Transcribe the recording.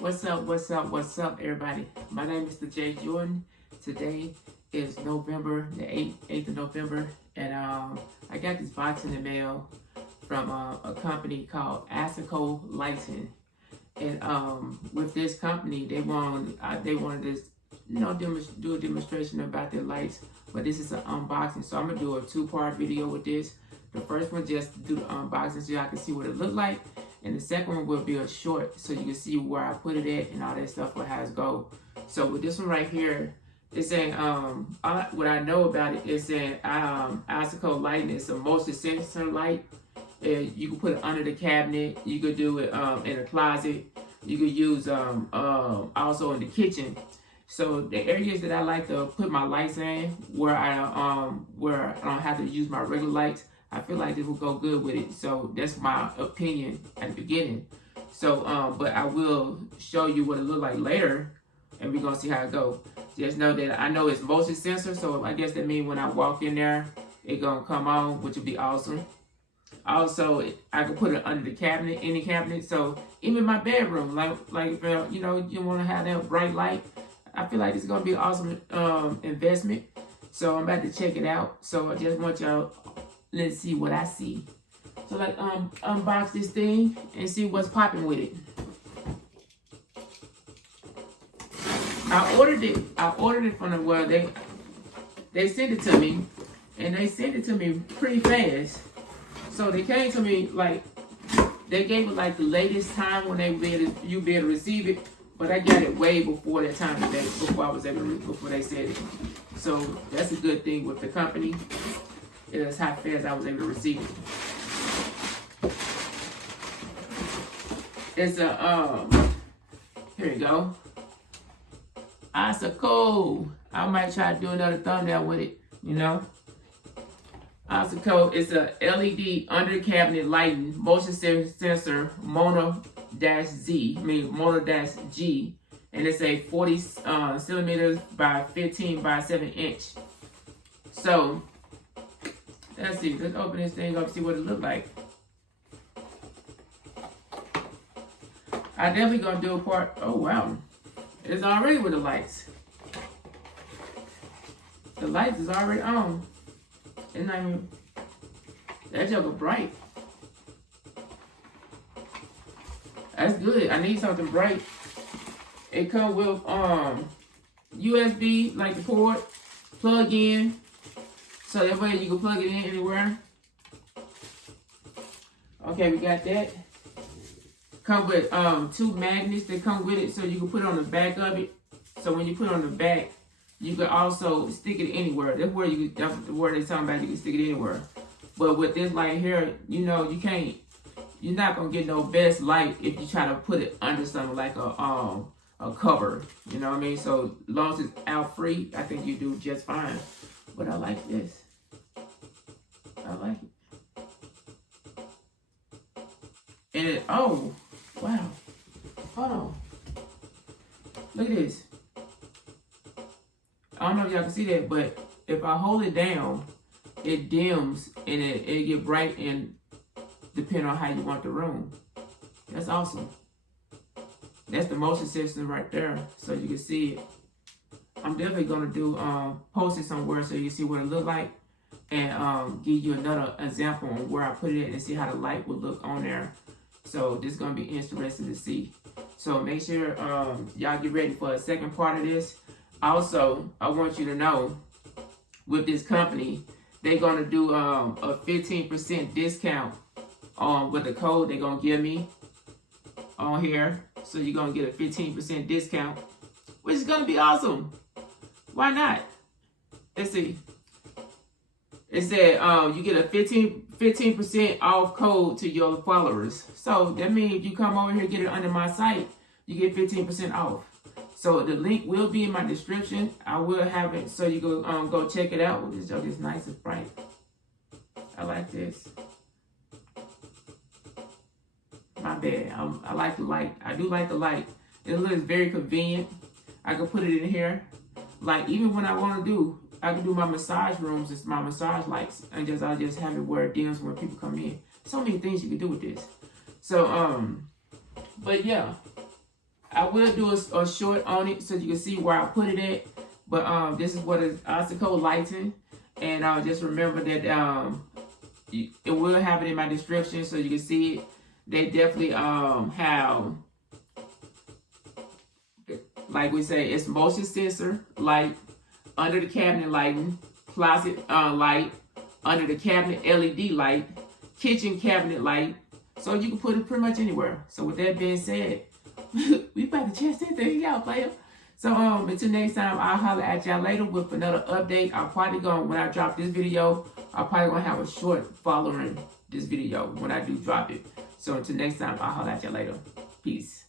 What's up, everybody? My name is TheJ Jordan. Today is November the 8th of November, and I got this box in the mail from a company called ASOKO Lighting. And with this company, they wanted to, do a demonstration about their lights. But this is an unboxing, so I'm gonna do a two-part video with this. The first one just do the unboxing so y'all can see what it looked like. And the second one will be a short so you can see where I put it at and all that stuff, or how it's go. So with this one right here, it's saying, what I know about it is saying ASOKO lighting is a motion sensor light. And you can put it under the cabinet. You could do it in a closet. You could use also in the kitchen. So the areas that I like to put my lights in, where I don't have to use my regular lights, I feel like this will go good with it. So that's my opinion at the beginning. So, but I will show you what it look like later, and we're gonna see how it go. Just know that I know it's motion sensor, so I guess that means when I walk in there, it gonna come on, which would be awesome. Also, I can put it under the cabinet, any cabinet. So even my bedroom, like if, you want to have that bright light, I feel like it's gonna be an awesome investment. So I'm about to check it out. So I just want y'all. Let's see what I see. So unbox this thing and see what's popping with it. I ordered it from the they sent it to me, and they sent it to me pretty fast. So they came to me they gave it the latest time when you'll be able to receive it, but I got it way before that time today, before they said it. So that's a good thing with the company. Is how fast I was able to receive it. It's here you go. ASOKO. I might try to do another thumbnail with it, ASOKO is a LED under cabinet lighting motion sensor mono-Z, mono-G, and it's a 40 centimeters by 15 by 7 inch. So let's see. Let's open this thing up and see what it looks like. I definitely gonna do a part. Oh wow, it's already with the lights. The lights is already on. It's not even. That joker bright. That's good. I need something bright. It comes with USB, like the port, plug in. So that way you can plug it in anywhere. Okay, we got that. Come with two magnets that come with it, so you can put it on the back of it. So when you put it on the back, you can also stick it anywhere. That's where that's the word they're talking about. You can stick it anywhere. But with this light here, you can't. You're not gonna get no best light if you try to put it under something like a cover. You know what I mean? So as long as it's out free, I think you do just fine. But I like this. I like it. And it, oh, wow. Hold on. Look at this. I don't know if y'all can see that, but if I hold it down, it dims and it get bright, and depending on how you want the room. That's awesome. That's the motion system right there, so you can see it. I'm definitely gonna do post it somewhere so you can see what it look like, and give you another example on where I put it at and see how the light would look on there. So this is gonna be interesting to see. So make sure y'all get ready for a second part of this. Also, I want you to know with this company, they're gonna do a 15% discount with the code they're gonna give me on here. So you're gonna get a 15% discount, which is gonna be awesome. Why not? Let's see. It said you get a 15% off code to your followers. So that means if you come over here and get it under my site, you get 15% off. So the link will be in my description. I will have it so you go check it out. This joke is nice and bright. I like this. My bad. I like the light. I do like the light. It looks very convenient. I can put it in here. Even when I want to do, I can do my massage rooms. It's my massage lights, and I'll just have it where it dims when people come in. So many things you can do with this. So but yeah, I will do a short on it so you can see where I put it at. But this is what is ASOKO lighting. And just remember that it will have it in my description so you can see it. They definitely have, like we say, it's motion sensor light, under the cabinet lighting, closet light, under the cabinet LED light, kitchen cabinet light. So you can put it pretty much anywhere. So with that being said, we about to test that thing out, player. So until next time, I'll holler at y'all later with another update. I'll probably when I drop this video, I'll probably gonna have a short following this video when I do drop it. So until next time, I'll holler at y'all later. Peace.